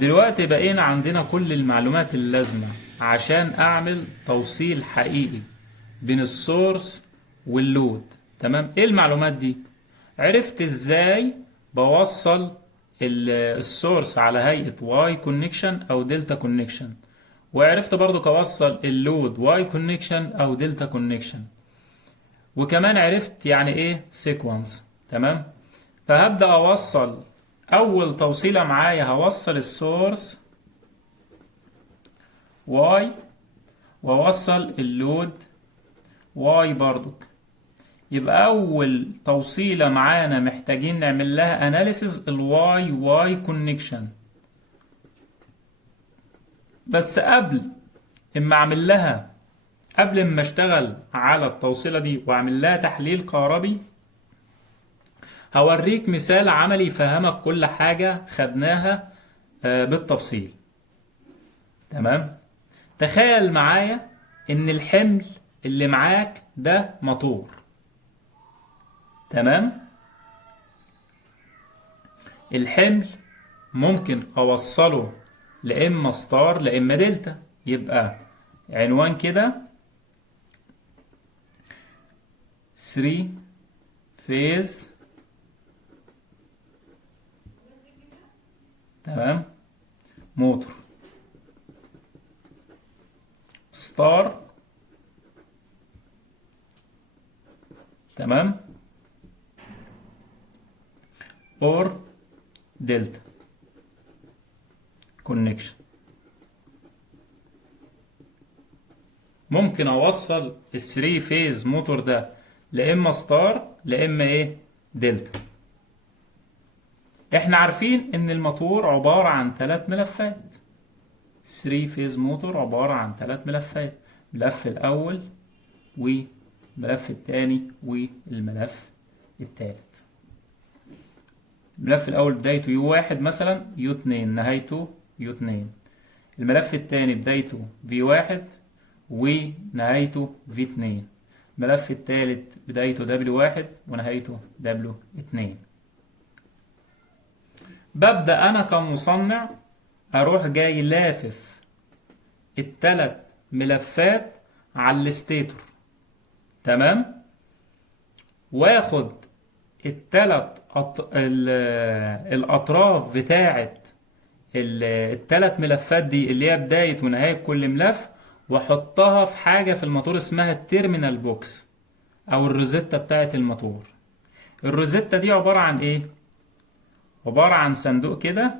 دلوقتي بقينا عندنا كل المعلومات اللازمة عشان أعمل توصيل حقيقي بين السورس واللود. تمام، إيه المعلومات دي؟ عرفت إزاي بوصل السورس على هيئة واي كونكشن أو دلتا كونكشن، وعرفت برضو أوصل اللود واي كونكشن أو دلتا كونكشن، وكمان عرفت يعني إيه سيكونس. تمام، فهبدأ أوصل. أول توصيلة معايا هوصل السورس واي، واوصل اللود واي برضك. يبقى اول توصيلة معانا محتاجين نعمل لها اناليسز الواي واي كونكشن. بس قبل ما اشتغل على التوصيلة دي واعمل لها تحليل كهربي، هوريك مثال عملي يفهمك كل حاجة خدناها بالتفصيل. تمام، تخيل معايا ان الحمل اللي معاك ده موتور. تمام، الحمل ممكن اوصله لاما ستار لاما دلتا. يبقى عنوان كده 3 فيز. تمام، موتور ستار. تمام، اور دلتا كونكشن. ممكن اوصل الثري فيز موتور ده لاما ستار لاما ايه دلتا. احنا عارفين ان الموتور عبارة عن 3 ملفات. 3 فيز موتور عبارة عن 3 ملفات، الملف الاول والملف الثاني والملف الثالث. الملف الاول بدايته يو واحد مثلا، يو اتنين نهايته يو اتنين. الملف الثاني بدايته في واحد ونهايته في اتنين. الملف الثالث بدايته دبليو واحد ونهايته دبليو اتنين. ببدأ أنا كمصنع أروح جاي لافف ال3 ملفات على الستيتور. تمام، واخد الأطراف بتاعة ال3 ملفات دي اللي هي بداية ونهاية كل ملف، واحطها في حاجة في الموتور اسمها التيرمينال بوكس أو الروزيتا بتاعة الموتور. الروزيتا دي عبارة عن إيه؟ عبارة عن صندوق كده،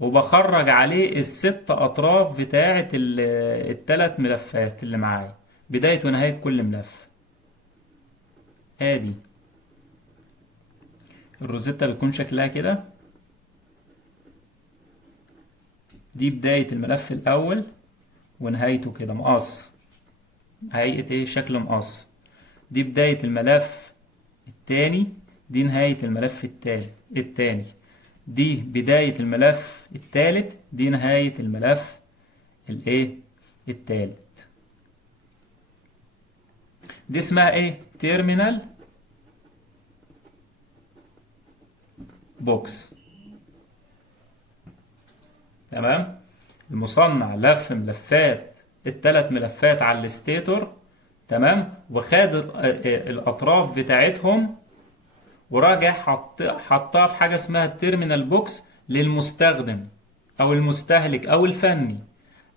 وبخرج عليه ال6 أطراف بتاعة ال3 ملفات اللي معايا بداية ونهاية كل ملف. آدي الروزيتا بتكون شكلها كده. دي بداية الملف الأول ونهايته كده مقص، هيئة إيه؟ شكل مقص. دي بداية الملف التاني، دي نهاية الملف التاني. دي بداية الملف التالت، دي نهاية الملف الايه التالت. دي اسمها ايه؟ تيرمينال بوكس. تمام، المصنع لف ملفات ال3 ملفات على الستيتور. تمام، وخد الاطراف بتاعتهم وراجع حطها في حاجة اسمها التيرمينال بوكس للمستخدم او المستهلك او الفني.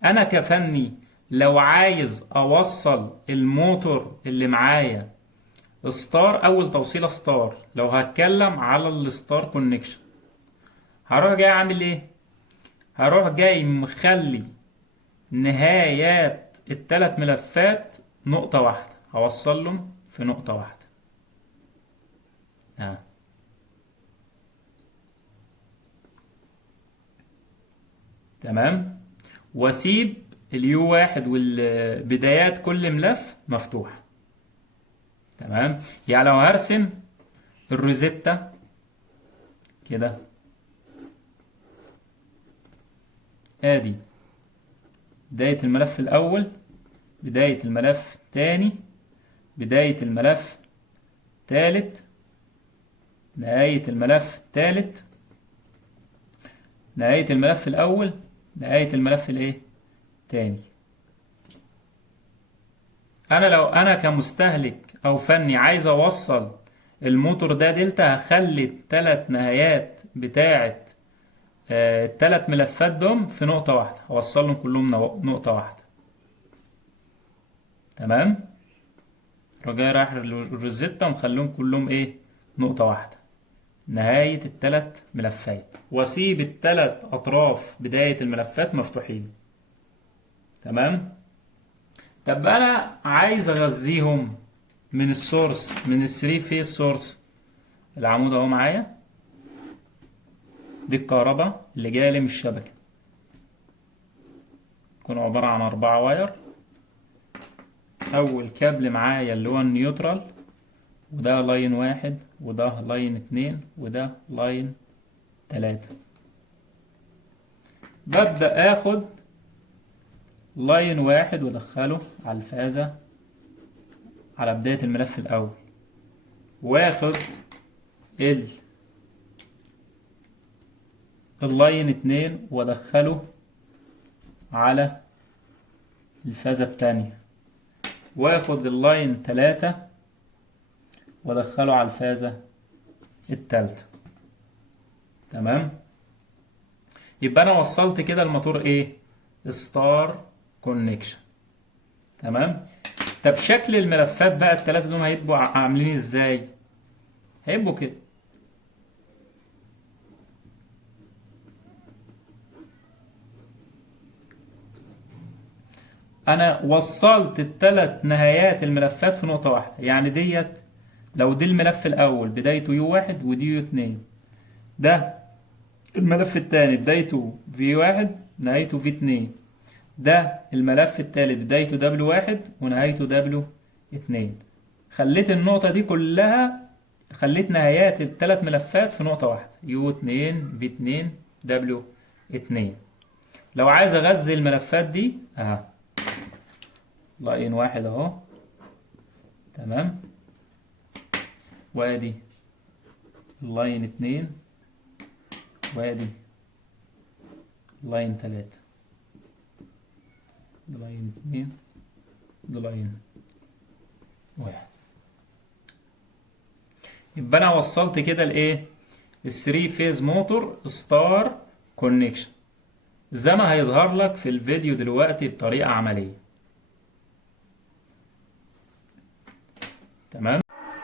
انا كفني لو عايز اوصل الموتور اللي معايا ستار، اول توصيلة ستار، لو هتكلم على الستار كونكشن، هروح جاي اعمل ايه؟ هروح جاي مخلي نهايات ال3 ملفات نقطة واحدة، هوصلهم في نقطة واحدة. تمام، واسيب اليو واحد والبدايات كل ملف مفتوحة. تمام، يعني لو هرسم الروزيتا كده، ادي بداية الملف الاول، بداية الملف الثاني، بداية الملف الثالث، نهاية الملف الثالث، نهاية الملف الأول، نهاية الملف الإيه؟ تاني. أنا لو أنا كمستهلك أو فني عايز أوصل الموتور ده دلتا، هخلي التلات نهايات بتاعة التلات ملفات دول في نقطة واحدة، هوصلهم كلهم نقطة واحدة. تمام؟ رجاء رايح الروزيتا ومخليهم كلهم إيه؟ نقطة واحدة، نهاية التلات ملفات، واسيب التلات أطراف بداية الملفات مفتوحين. تمام. طب أنا عايز أغذيهم من السورس، من الثري فيز سورس. العمود أهو معايا، دي الكهرباء اللي جاية لي من الشبكة، يكون عبارة عن 4 واير. أول كابل معايا اللي هو النيوترال، وده لاين 1 وده لاين 2 وده لاين 3. ببدأ آخد لاين 1 وادخله على الفازة على بداية الملف الأول، واخد اللاين 2 وادخله على الفازة التانية، واخد اللاين 3 وادخله على الفازة التالتة. تمام. يبقى انا وصلت كده الموتور ايه؟ ستار كونكشن. تمام. طب شكل الملفات بقى التلاتة دول هيبقوا عاملين ازاي؟ هيبقوا كده. انا وصلت التلات نهايات الملفات في نقطة واحدة، يعني ديت لو دي الملف الاول بدايته يو واحد ودي يو اتنين، ده الملف التاني بدايته في واحد نهايته في اتنين، ده الملف التالت بدايته دبليو واحد ونهايته دبليو اتنين. خليت النقطة دي كلها، خليت نهايات التلات ملفات في نقطة واحدة، يو اتنين في اتنين دبليو اتنين. لو عايز اغذي الملفات دي اهو، لاين واحد اهو. تمام. وادي لاين اتنين، وادي لاين تلاتة، ده لاين اتنين، ده لاين واحد. يبقى انا وصلت كده الايه؟ الثري فيز موتور ستار كونكشن، زي ما هيظهر لك في الفيديو دلوقتي بطريقة عملية. تمام.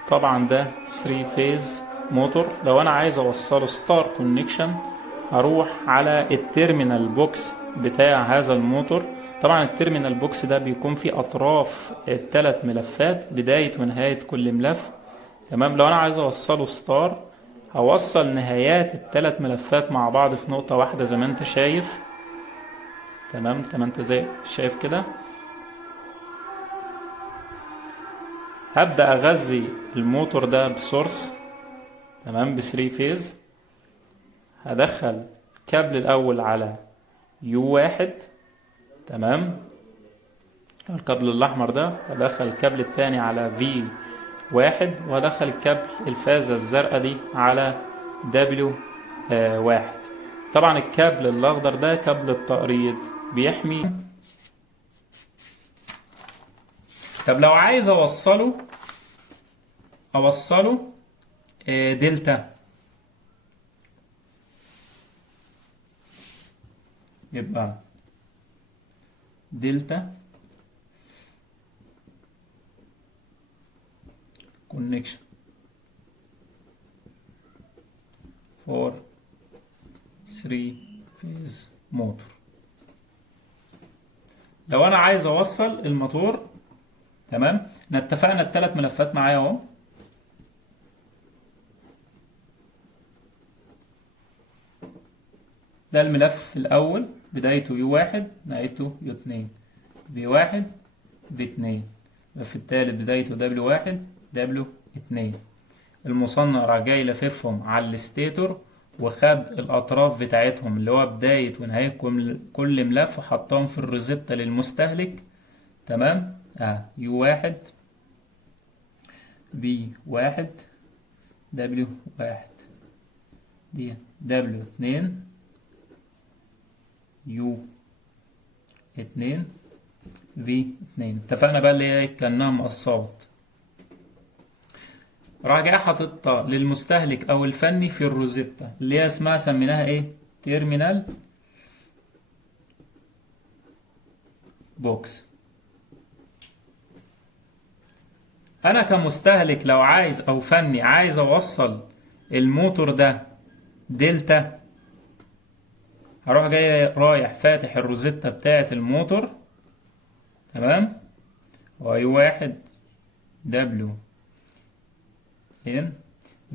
طبعا ده 3 فيز موتور. لو انا عايز اوصله ستار كونكشن، هروح على التيرمينال بوكس بتاع هذا الموتور. طبعا التيرمينال بوكس ده بيكون فيه اطراف الثلاث ملفات، بداية ونهاية كل ملف. تمام. لو انا عايز اوصله ستار، هوصل نهايات الثلاث ملفات مع بعض في نقطة واحدة زي ما انت شايف. تمام. انت زي شايف كده. هبدأ اغذي الموتور ده بسورس. تمام. ب3 فيز. هدخل الكابل الاول على يو واحد. تمام. الكابل الاحمر ده. هدخل الكابل التاني على في واحد، وهدخل الكابل الفازة الزرقاء دي على دبليو واحد. طبعا الكابل الاخضر ده كابل التقريض بيحمي. طب لو عايز اوصله دلتا، يبقى دلتا كونكشن فور 3 فيز موتور. لو انا عايز اوصل الموتور، تمام، احنا اتفقنا الثلاث ملفات معايا اهو. ده الملف الاول بدايته يو واحد نهايته يو اتنين، في واحد في اتنين. الملف التالت بدايته دبليو واحد دبليو اتنين. المصنع راح جاي لففهم على الستيتور، وخد الاطراف بتاعتهم اللي هو بداية ونهاية كل ملف، وحطهم في الروزيتا للمستهلك. تمام. يو واحد بي واحد دبليو واحد، دي دبليو اتنين، يو 2 في 2. اتفقنا بقى اللي هي كأنها مقصات. راح جاي حاططها للمستهلك او الفني في الروزيتا اللي هي اسمها سميناها ايه؟ تيرمينال بوكس. انا كمستهلك لو عايز او فني عايز اوصل الموتور ده دلتا، هروح جاي رايح فاتح الروزيتا بتاعة الموتور، تمام، واي واحد دبليو ان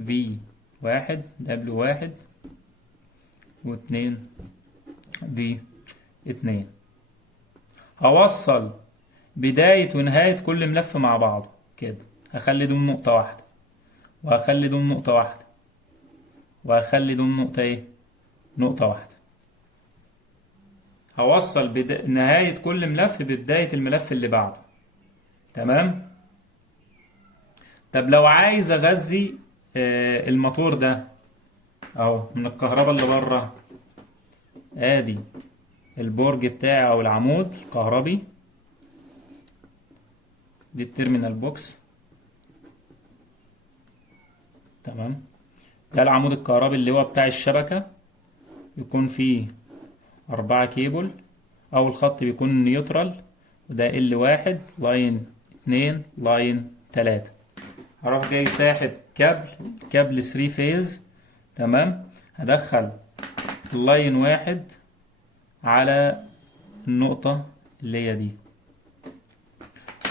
في واحد دبليو واحد واتنين في اتنين. هوصل بداية ونهاية كل ملف مع بعضه كده. هخلي دول نقطة واحدة، وهخلي دول نقطة واحدة، وهخلي دول نقطة ايه؟ نقطة واحدة. هوصل نهاية كل ملف ببداية الملف اللي بعده، تمام. طب لو عايز اغذي الموتور ده اهو من الكهرباء اللي بره، ادي البرج بتاعي او العمود الكهربي، دي التيرمينال بوكس، تمام. ده العمود الكهربي اللي هو بتاع الشبكة، يكون فيه 4 كيبل. أول خط بيكون نيوترال، وده ال1 لاين 2 لاين 3. هروح جاي ساحب كابل 3 فيز، تمام. هدخل اللاين 1 على النقطة اللي هي دي،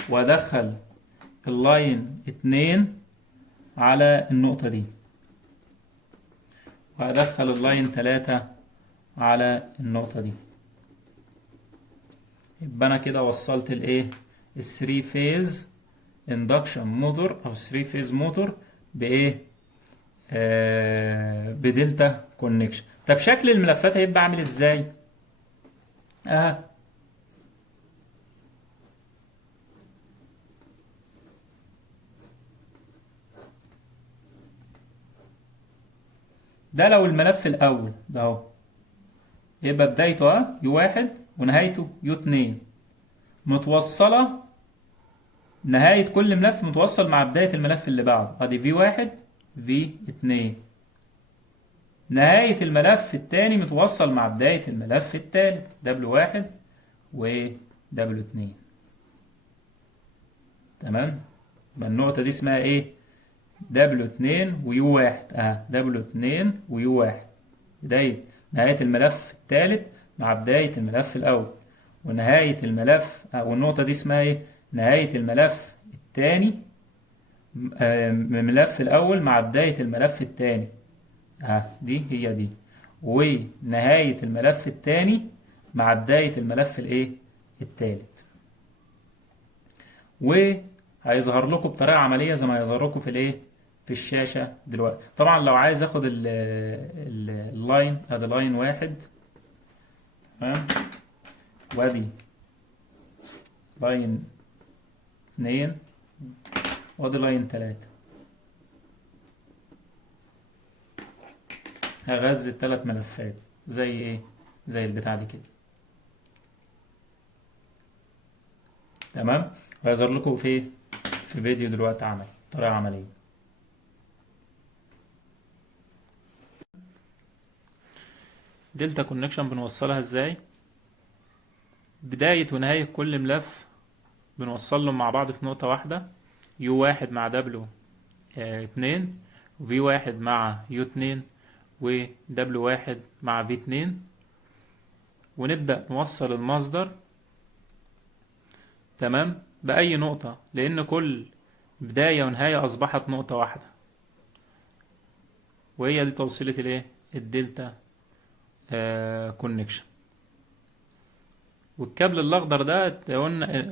وأدخل اللاين 2 على النقطة دي، وأدخل اللاين 3 على النقطة دي. يبقى أنا كده وصلت الإيه؟ الثري فيز اندكشن موتور أو ثري فيز موتور بإيه؟ بدلتا كونكشن. طب شكل الملفات هيبقى عامل إزاي؟ ده لو الملف الأول ده أهو، يبقى بدايته يو واحد ونهايته يو اتنين، متوصلة. نهاية كل ملف متوصل مع بداية الملف اللي بعده، ادي في واحد في اتنين. نهاية الملف التاني متوصل مع بداية الملف التالت، دبليو واحد و دبليو اتنين، تمام. يبقى النقطة دي اسمها ايه؟ دبليو اتنين ويو واحد، دبليو اتنين ويو واحد. نهاية الملف التالت مع بداية الملف الأول، ونهاية الملف والنقطة دي اسمها ايه؟ نهاية الملف التاني من الملف الأول مع بداية الملف التاني، دي هي دي. ونهاية الملف التاني مع بداية الملف الايه؟ التالت. وهيظهر لكم بطريقة عملية زي ما هيظهر لكم في الايه؟ في الشاشة دلوقتي. طبعا لو عايز اخد اللاين، ادي لاين واحد، تمام، وادي لاين اتنين، وادي لاين تلاتة. هغذي التلات ملفات زي ايه؟ زي البتاع دي كده، تمام. وهيظهر لكم في فيديو دلوقتي عملي، طريقة عملية. دلتا كونكشن بنوصلها ازاي؟ بداية ونهاية كل ملف بنوصلهم مع بعض في نقطة واحدة، يو واحد مع دبليو اتنين، وفي واحد مع يو اتنين، ودبليو واحد مع في اتنين. ونبدأ نوصل المصدر، تمام، بأي نقطة، لأن كل بداية ونهاية أصبحت نقطة واحدة، وهي دي توصيلة الايه؟ الدلتا كونكشن. والكابل الأخضر ده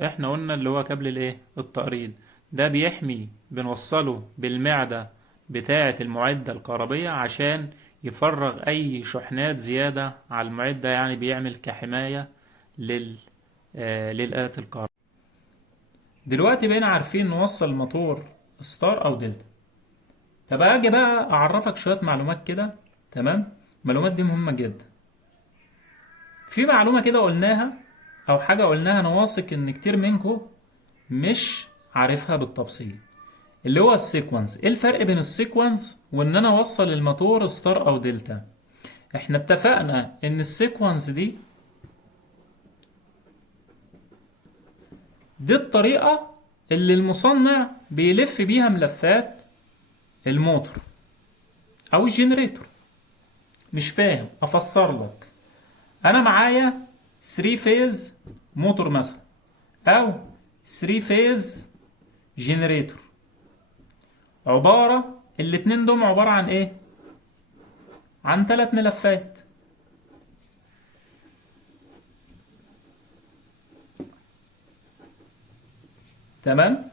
احنا قلنا اللي هو كابل الايه؟ التقريض. ده بيحمي، بنوصله بالمعدة بتاعة المعدة الكهربية عشان يفرغ أي شحنات زيادة على المعدة، يعني بيعمل كحماية للآلة الكهربائية. دلوقتي بقينا عارفين نوصل موتور ستار أو دلتا. طب أجي بقى أعرفك شوية معلومات كده، تمام. المعلومات دي مهمة جدا. في معلومة كده قلناها او حاجة قلناها، انا واثق ان كتير منكم مش عارفها بالتفصيل، اللي هو السيكونس. ايه الفرق بين السيكونس وان انا اوصل الموتور ستار او دلتا؟ احنا اتفقنا ان السيكونس دي الطريقة اللي المصنع بيلف بيها ملفات الموتور او الجنريتور. مش فاهم، افسر لك. انا معايا 3 فيز موتور مثلا، او 3 فيز جنريتور. الاتنين دول عبارة عن ايه؟ عن 3 ملفات. تمام؟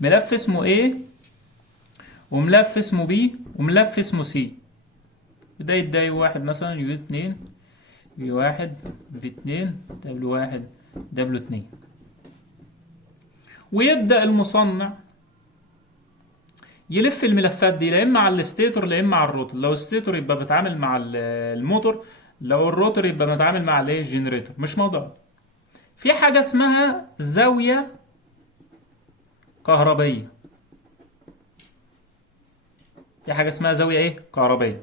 ملف اسمه A، وملف اسمه B، وملف اسمه C. بداية يو واحد مثلا، يو اتنين، يو واحد، في اتنين، دبليو واحد، دبليو اتنين. ويبدأ المصنع يلف الملفات دي، لا اما على الستيتور لا اما على الروتور. لو الستيتور يبقى بيتعامل مع الموتور، لو الروتور يبقى بيتعامل مع الايه، الجنريتور. مش موضوع. في حاجة اسمها زاوية كهربية. في حاجة اسمها زاوية ايه، كهربية.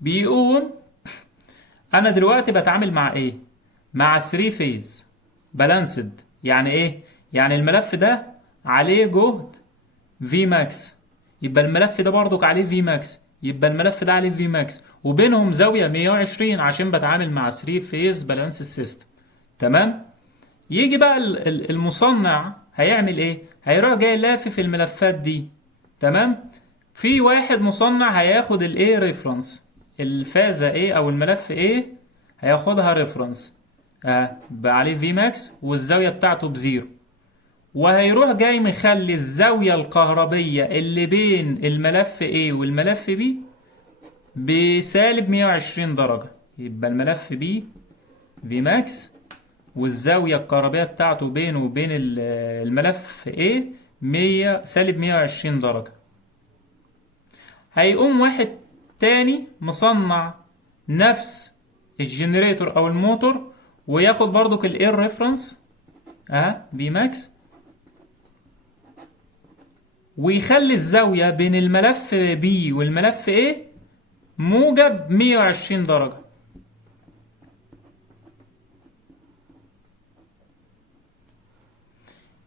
بيقوم انا دلوقتي بتعامل مع ايه، مع 3 فيز بالانسد. يعني ايه؟ يعني الملف ده عليه جهد في ماكس، يبقى الملف ده برضك عليه في ماكس، يبقى الملف ده عليه في ماكس، وبينهم زاوية 120 عشان بتعامل مع 3 فيز بالانس سيستم. تمام؟ يجي بقى المصنع هيعمل ايه؟ هيروح جاي لافف الملفات دي. تمام؟ في واحد مصنع هياخد الايه ريفرنس، الفازة ايه او الملف ايه هياخدها ريفرنس، بقى عليه في ماكس والزاوية بتاعته بزيرو، وهيروح جاي مخلي الزاوية الكهربية اللي بين الملف A والملف B بسالب 120 درجة. يبقى الملف B في ماكس، والزاوية الكهربية بتاعته بينه وبين الملف A 100 سالب 120 درجة. هيقوم واحد تاني مصنع نفس الجنريتور او الموتور، وياخد برضك الاير ريفرنس بي ماكس، ويخلي الزاوية بين الملف B والملف A موجب 120 درجة.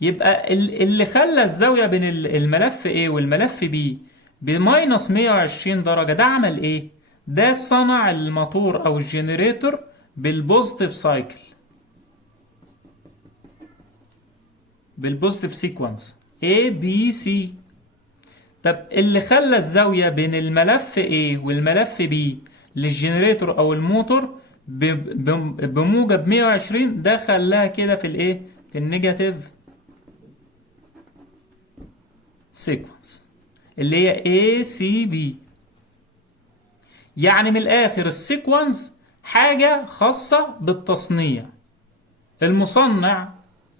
يبقى اللي خلى الزاوية بين الملف A والملف B بماينس 120 درجة ده عمل ايه؟ ده صنع الموتور او الجنريتور بالبوزيتيف سايكل، بالبوزيتيف سيكونس A B C. طب اللي خلى الزاوية بين الملف A والملف B للجنريتور او الموتور بموجب 120، ده خلاها كده في الايه، في النيجاتيف سيكونس اللي هي ACB. يعني من الاخر السيكونس حاجة خاصة بالتصنيع. المصنع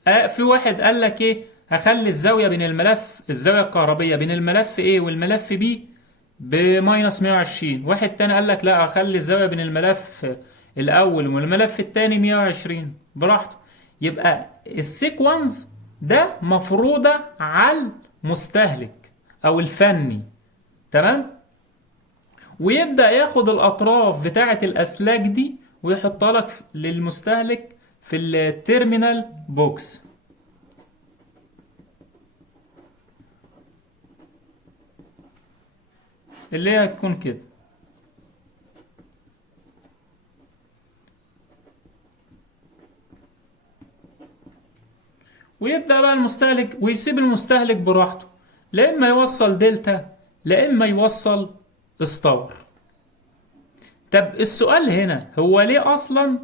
في واحد قال لك ايه، هخلي الزاوية بين الملف، الزاوية الكهربية بين الملف A والملف B بماينس 120. واحد تاني قال لك لا، هخلي الزاوية بين الملف الأول والملف التاني 120. براحته. يبقى السيكونس ده مفروضة على المستهلك أو الفني. تمام؟ ويبدأ ياخد الأطراف بتاعة الأسلاك دي ويحطها لك للمستهلك في التيرمينال بوكس. اللي هي هتكون كده. ويبدأ بقى المستهلك ويسيب المستهلك براحته، لا إما يوصل دلتا لا إما يوصل ستار. طب السؤال هنا هو ليه أصلا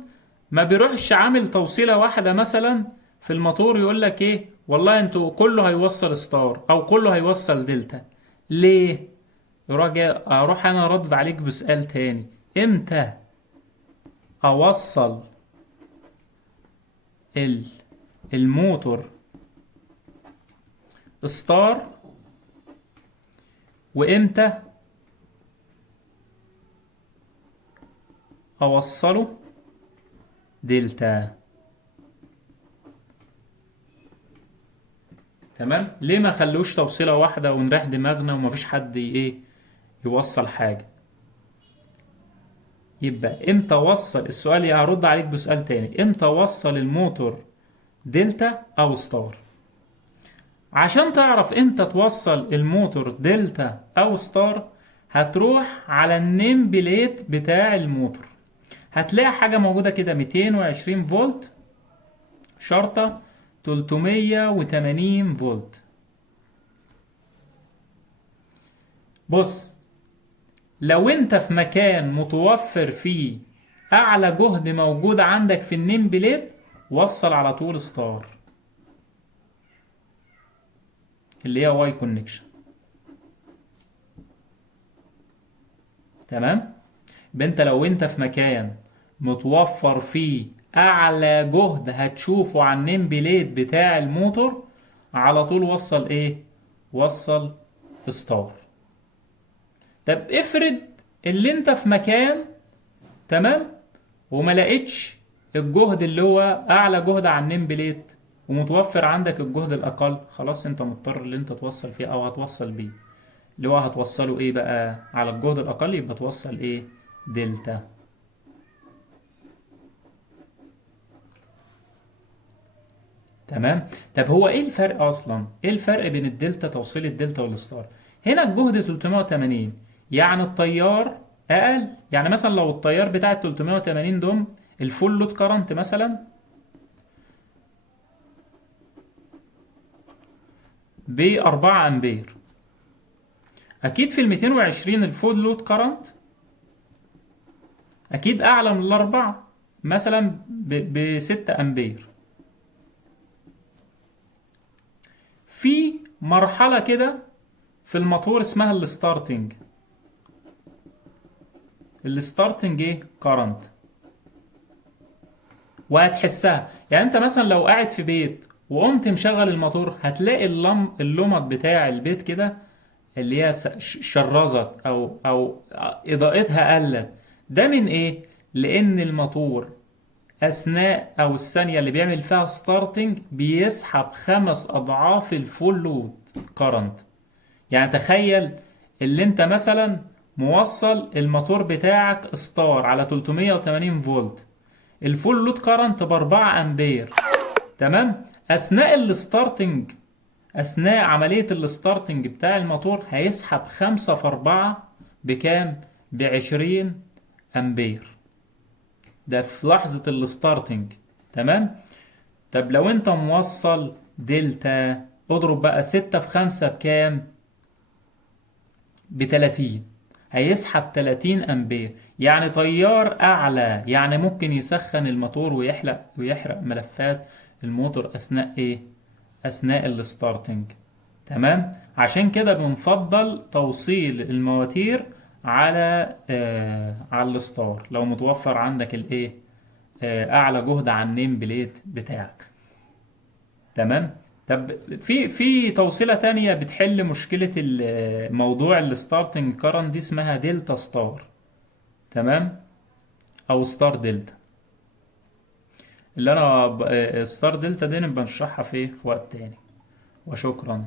ما بيروحش عامل توصيلة واحدة مثلا في الموتور، يقول لك إيه والله أنتوا كله هيوصل ستار أو كله هيوصل دلتا؟ ليه؟ أروح أنا أردد عليك بسؤال تاني. إمتى أوصل الموتور ستار، وإمتى اوصله دلتا. تمام. ليه ما خلوش توصيلة واحدة ونريح دماغنا ومفيش حد ايه يوصل حاجة؟ يبقى امتى وصل السؤال، هرد عليك بسؤال تاني، امتى وصل الموتور دلتا او ستار؟ عشان تعرف امتى توصل الموتور دلتا او ستار، هتروح على النيم بليت بتاع الموتور، هتلاقي حاجة موجودة كده 220 فولت شرطة 380 فولت. بص، لو انت في مكان متوفر فيه اعلى جهد موجود عندك في النيم بليت، وصل على طول ستار اللي هي واي كونكشن. تمام. يبقى انت لو انت في مكان متوفر فيه اعلى جهد هتشوفه على النيم بليت بتاع الموتور، على طول وصل ايه؟ وصل ستار. طب افرض اللي انت في مكان، تمام، وما لقيتش الجهد اللي هو اعلى جهد على النيم بليت، ومتوفر عندك الجهد الاقل، خلاص انت مضطر اللي انت توصل فيه او هتوصل بيه، اللي هو هتوصله ايه بقى على الجهد الاقل، يبقى توصل ايه؟ دلتا. تمام. طب هو ايه الفرق اصلا؟ ايه الفرق بين الدلتا، توصيل الدلتا والستار؟ هنا الجهد 380، يعني التيار اقل. يعني مثلا لو التيار بتاع ال 380 دوم الفول لود كارنت مثلا ب 4 امبير، اكيد في ال 220 الفول لود كارنت اكيد اعلى من الاربعة، مثلا ب 6 امبير. في مرحلة كده في الموتور اسمها الستارتنج ايه كارنت، وهتحسها. يعني انت مثلا لو قاعد في بيت وقمت مشغل الموتور، هتلاقي اللمط بتاع البيت كده اللي هي شرزت او اضاءتها قلت. ده من ايه؟ لان الموتور اثناء او الثانيه اللي بيعمل فيها ستارتنج بيسحب 5 اضعاف الفول لود كارنت. يعني تخيل اللي انت مثلا موصل الموتور بتاعك ستار على 380 فولت، الفول لود كارنت ب 4 امبير، تمام. اثناء عملية الستارتنج بتاع الموتور هيسحب 5 في 4 بكام؟ ب20 امبير، ده في لحظة الستارتنج. تمام. طب لو انت موصل دلتا، اضرب بقى 6 في 5 بكام؟ ب30، هيسحب 30 امبير. يعني تيار اعلى، يعني ممكن يسخن الموتور ويحرق ملفات الموتور اثناء ايه؟ اثناء الستارتنج. تمام. عشان كده بنفضل توصيل المواتير على الستار لو متوفر عندك الايه، اعلى جهد على النيم بليت بتاعك. تمام. طب في توصيلة تانية بتحل مشكلة موضوع الستارتنج كارنت، دي اسمها دلتا ستار. تمام. او ستار دلتا، اللي انا ستار دلتا دي نبقى نشرحها في وقت تاني. وشكرا.